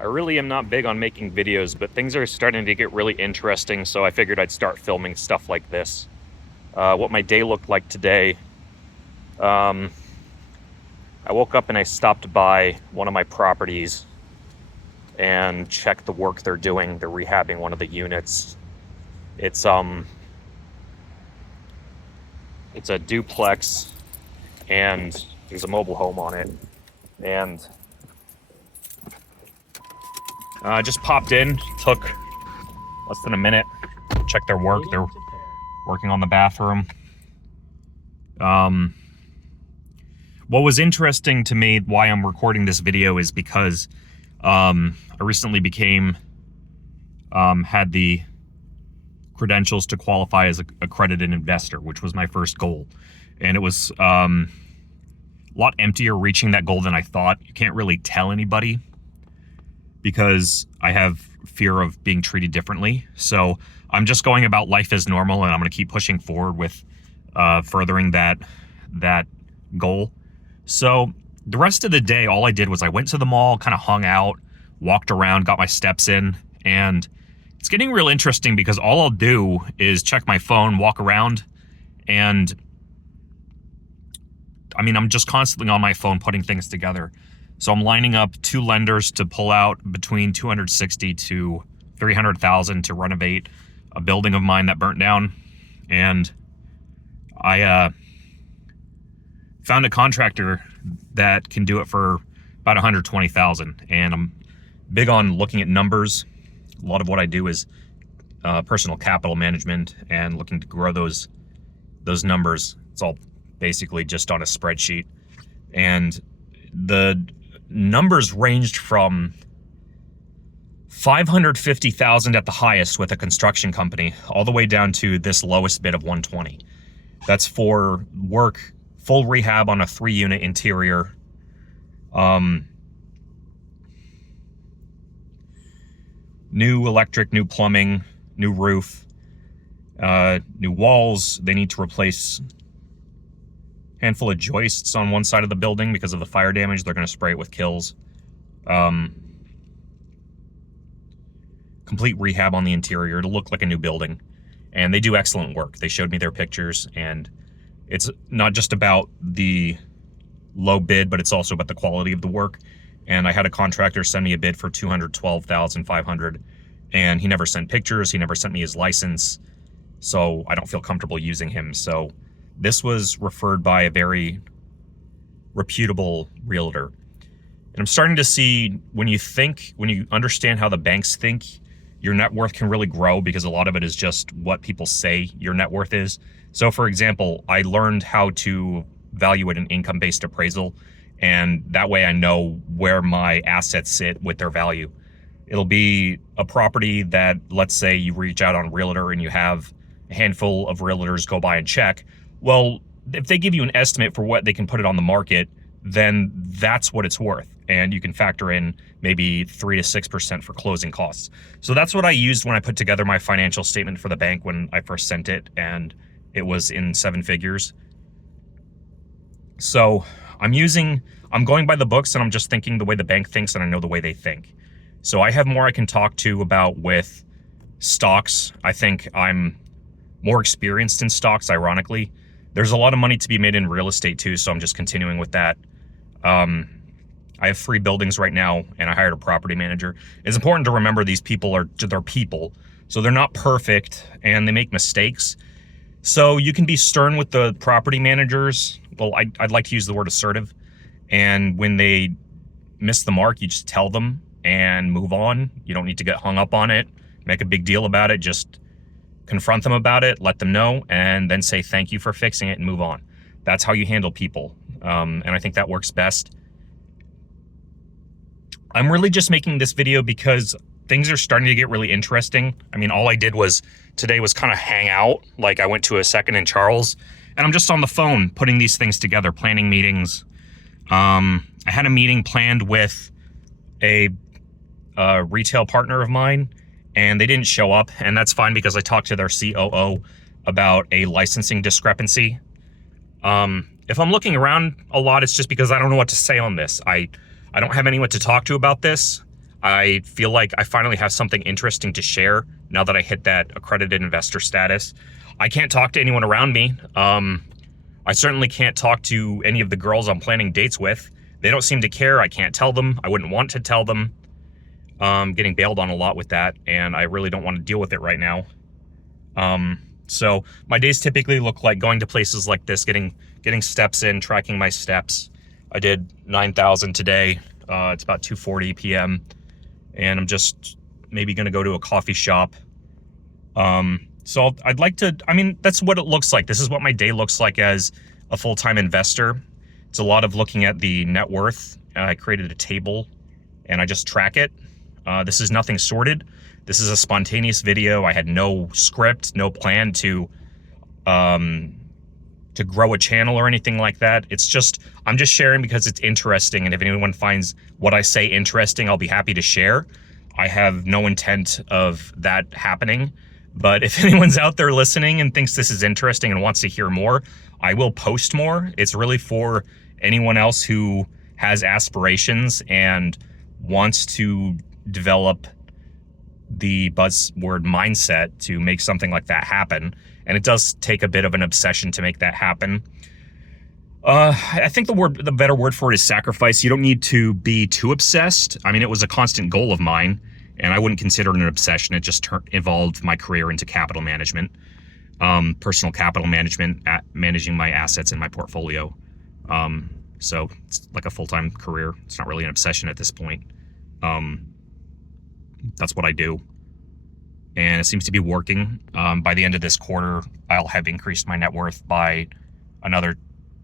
I really am not big on making videos, but things are starting to get really interesting, so I figured I'd start filming stuff like this. What my day looked like today. Um, I woke up and I stopped by one of my properties and checked the work they're doing. They're rehabbing one of the units. It's it's a duplex and there's a mobile home on it. And just popped in, took less than a minute, checked their work. They're working on the bathroom. What was interesting to me, why I'm recording this video, is because I recently had the credentials to qualify as a accredited investor, which was my first goal. And it was a lot emptier reaching that goal than I thought. You can't really tell anybody because I have fear of being treated differently. So I'm just going about life as normal, and I'm going to keep pushing forward with furthering that goal. So the rest of the day, all I did was I went to the mall, kind of hung out, walked around, got my steps in, and it's getting real interesting because all I'll do is check my phone, walk around, and I mean, I'm just constantly on my phone putting things together. So I'm lining up 2 lenders to pull out between $260,000 to $300,000 to renovate a building of mine that burnt down. And I found a contractor that can do it for about $120,000. And I'm big on looking at numbers. A lot of what I do is personal capital management and looking to grow those numbers. It's all basically just on a spreadsheet. And the numbers ranged from $550,000 at the highest with a construction company, all the way down to this lowest bid of $120,000. That's for work, full rehab on a 3-unit interior. New electric, new plumbing, new roof, new walls. They need to replace a handful of joists on one side of the building because of the fire damage. They're going to spray it with Kills. Complete rehab on the interior to look like a new building. And they do excellent work. They showed me their pictures, and it's not just about the low bid, but it's also about the quality of the work. And I had a contractor send me a bid for $212,500, and he never sent pictures. He never sent me his license, so I don't feel comfortable using him. So this was referred by a very reputable realtor. And I'm starting to see, when you understand how the banks think, your net worth can really grow, because a lot of it is just what people say your net worth is. So for example, I learned how to evaluate an income-based appraisal, and that way I know where my assets sit with their value. It'll be a property that, let's say you reach out on Realtor and you have a handful of realtors go by and check. Well, if they give you an estimate for what they can put it on the market, then that's what it's worth. And you can factor in maybe 3 to 6% for closing costs. So that's what I used when I put together my financial statement for the bank when I first sent it, and it was in 7 figures. So I'm going by the books, and I'm just thinking the way the bank thinks, and I know the way they think. So I have more I can talk to about with stocks. I think I'm more experienced in stocks, ironically. There's a lot of money to be made in real estate too, so I'm just continuing with that. I have 3 buildings right now, and I hired a property manager. It's important to remember these people they're people, so they're not perfect, and they make mistakes. So you can be stern with the property managers. Well, I'd like to use the word assertive. And when they miss the mark, you just tell them and move on. You don't need to get hung up on it, make a big deal about it. Just confront them about it, let them know, and then say thank you for fixing it and move on. That's how you handle people. And I think that works best. I'm really just making this video because things are starting to get really interesting. I mean, all I did today was kind of hang out. Like, I went to a second in Charles, and I'm just on the phone putting these things together, planning meetings. I had a meeting planned with a retail partner of mine, and they didn't show up, and that's fine because I talked to their COO about a licensing discrepancy. If I'm looking around a lot, it's just because I don't know what to say on this. I don't have anyone to talk to about this. I feel like I finally have something interesting to share now that I hit that accredited investor status. I can't talk to anyone around me. I certainly can't talk to any of the girls I'm planning dates with. They don't seem to care. I can't tell them. I wouldn't want to tell them. Getting bailed on a lot with that, and I really don't want to deal with it right now. So my days typically look like going to places like this, getting steps in, tracking my steps. I did 9,000 today. It's about 2:40 p.m. and I'm just maybe going to go to a coffee shop. So I'd like to, I mean, that's what it looks like. This is what my day looks like as a full-time investor. It's a lot of looking at the net worth. I created a table and I just track it. This is nothing sorted. This is a spontaneous video. I had no script, no plan to grow a channel or anything like that. It's just, I'm just sharing because it's interesting. And if anyone finds what I say interesting, I'll be happy to share. I have no intent of that happening. But if anyone's out there listening and thinks this is interesting and wants to hear more, I will post more. It's really for anyone else who has aspirations and wants to develop the buzzword mindset to make something like that happen. And it does take a bit of an obsession to make that happen. I think the better word for it is sacrifice. You don't need to be too obsessed. I mean, it was a constant goal of mine, and I wouldn't consider it an obsession. It just evolved my career into capital management, personal capital management, managing my assets in my portfolio. So it's like a full-time career. It's not really an obsession at this point. That's what I do. And it seems to be working. By the end of this quarter, I'll have increased my net worth by another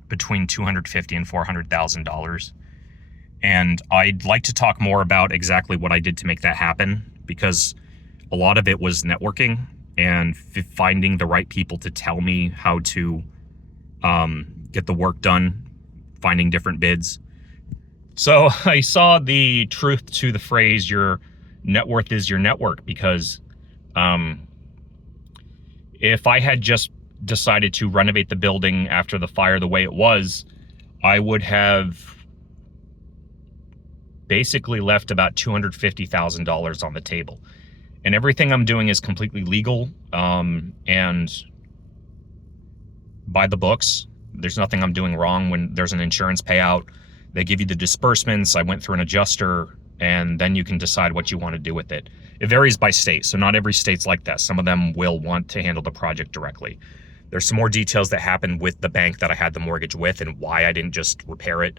between $250,000 and $400,000. And I'd like to talk more about exactly what I did to make that happen, because a lot of it was networking and finding the right people to tell me how to get the work done, finding different bids. So I saw the truth to the phrase, your net worth is your network, because if I had just decided to renovate the building after the fire the way it was, I would have basically left about $250,000 on the table. And everything I'm doing is completely legal and by the books. There's nothing I'm doing wrong. When there's an insurance payout, they give you the disbursements. I went through an adjuster, and then you can decide what you want to do with it. It varies by state, so not every state's like that. Some of them will want to handle the project directly. There's some more details that happened with the bank that I had the mortgage with and why I didn't just repair it.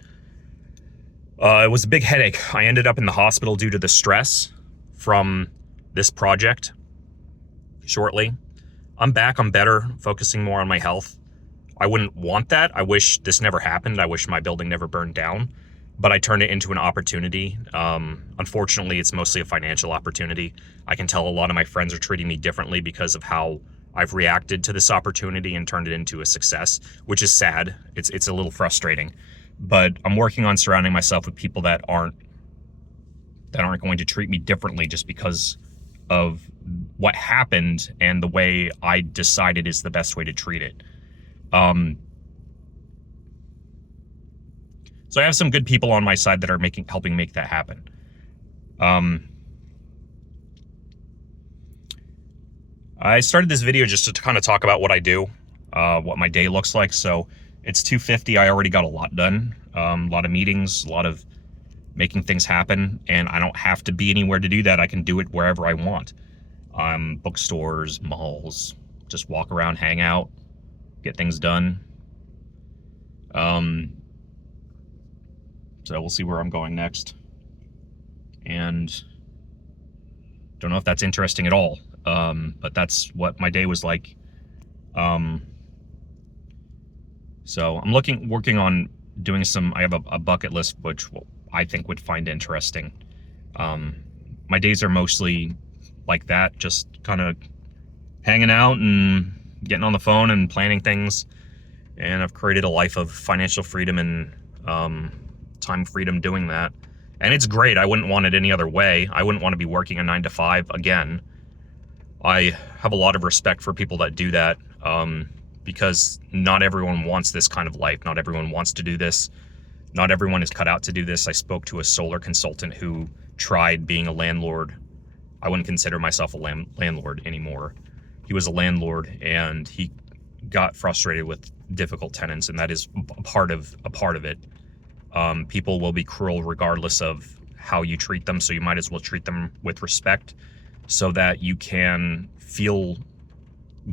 It was a big headache. I ended up in the hospital due to the stress from this project shortly. I'm back, I'm better, focusing more on my health. I wouldn't want that. I wish this never happened. I wish my building never burned down, but I turned it into an opportunity. Unfortunately, it's mostly a financial opportunity. I can tell a lot of my friends are treating me differently because of how I've reacted to this opportunity and turned it into a success, which is sad. It's a little frustrating, but I'm working on surrounding myself with people that aren't going to treat me differently just because of what happened and the way I decided is the best way to treat it. So I have some good people on my side that are helping make that happen. I started this video just to kind of talk about what I do, what my day looks like. So it's 2:50. I already got a lot done, a lot of meetings, a lot of making things happen, and I don't have to be anywhere to do that. I can do it wherever I want. Bookstores, malls, just walk around, hang out, get things done. So we'll see where I'm going next. And don't know if that's interesting at all. But that's what my day was like. So I'm working on doing some, I have a bucket list, which I think would find interesting. My days are mostly like that, just kind of hanging out and getting on the phone and planning things. And I've created a life of financial freedom and time freedom doing that. And it's great. I wouldn't want it any other way. I wouldn't want to be working a 9 to 5 again. I have a lot of respect for people that do that because not everyone wants this kind of life. Not everyone wants to do this. Not everyone is cut out to do this. I spoke to a solar consultant who tried being a landlord. I wouldn't consider myself a landlord anymore. He was a landlord, and he got frustrated with difficult tenants, and that is a part of it. People will be cruel regardless of how you treat them, so you might as well treat them with respect so that you can feel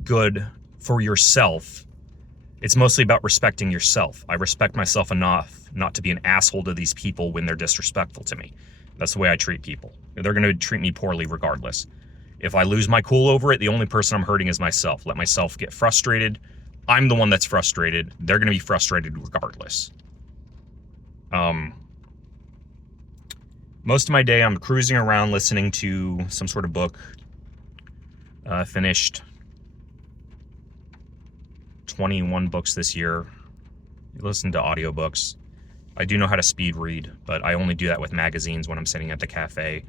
good for yourself. It's mostly about respecting yourself. I respect myself enough not to be an asshole to these people when they're disrespectful to me. That's the way I treat people. They're going to treat me poorly regardless. If I lose my cool over it, the only person I'm hurting is myself. Let myself get frustrated. I'm the one that's frustrated. They're going to be frustrated regardless. Most of my day I'm cruising around listening to some sort of book. Finished 21 books this year. Listen to audiobooks. I do know how to speed read, but I only do that with magazines when I'm sitting at the cafe.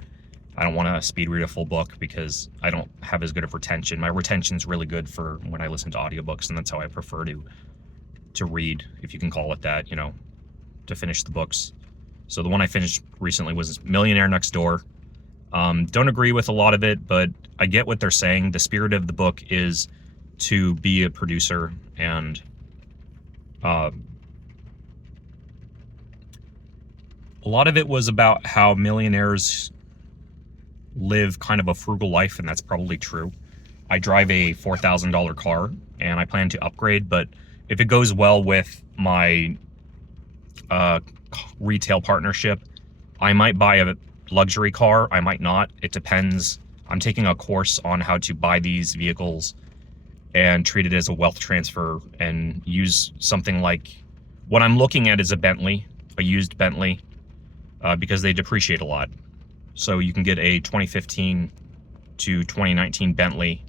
I don't want to speed read a full book because I don't have as good of retention. My retention's really good for when I listen to audiobooks, and that's how I prefer to read, if you can call it that, to finish the books. So the one I finished recently was Millionaire Next Door. Don't agree with a lot of it, but I get what they're saying. The spirit of the book is to be a producer, and a lot of it was about how millionaires live kind of a frugal life, and that's probably true. I drive a $4,000 car, and I plan to upgrade, but if it goes well with my retail partnership, I might buy a luxury car. I might not. It depends. I'm taking a course on how to buy these vehicles and treat it as a wealth transfer and use something like, what I'm looking at is a Bentley, a used Bentley, because they depreciate a lot. So you can get a 2015 to 2019 Bentley.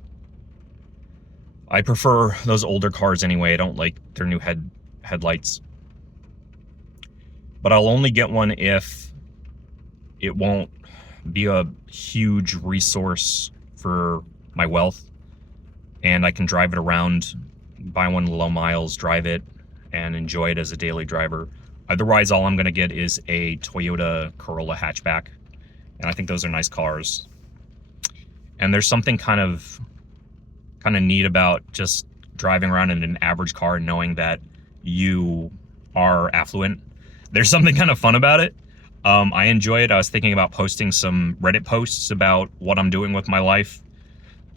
I prefer those older cars anyway. I don't like their new headlights. But I'll only get one if it won't be a huge resource for my wealth, and I can drive it around, buy one low miles, drive it, and enjoy it as a daily driver. Otherwise, all I'm going to get is a Toyota Corolla hatchback, and I think those are nice cars. And there's something kind of neat about just driving around in an average car and knowing that you are affluent. There's something kind of fun about it. I enjoy it. I was thinking about posting some Reddit posts about what I'm doing with my life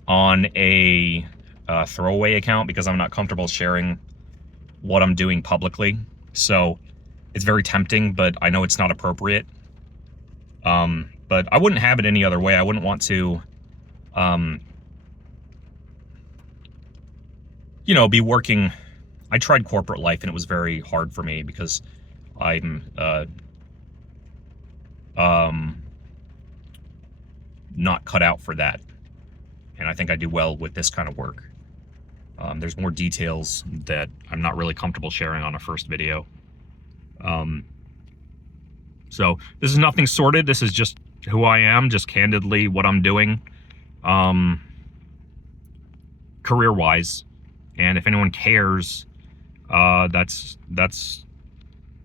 on a throwaway account, because I'm not comfortable sharing what I'm doing publicly. So it's very tempting, but I know it's not appropriate. But I wouldn't have it any other way. I wouldn't want to, be working. I tried corporate life, and it was very hard for me because I'm not cut out for that. And I think I do well with this kind of work. There's more details that I'm not really comfortable sharing on a first video. So this is nothing sorted. This is just who I am, just candidly what I'm doing, career-wise. And if anyone cares, that's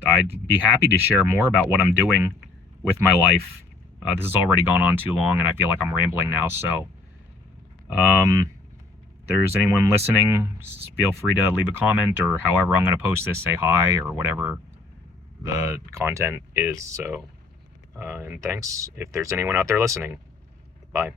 I'd be happy to share more about what I'm doing with my life. This has already gone on too long, and I feel like I'm rambling now. So, if there's anyone listening, feel free to leave a comment, or however I'm going to post this, say hi, or whatever the content is. So, and thanks if there's anyone out there listening. Bye.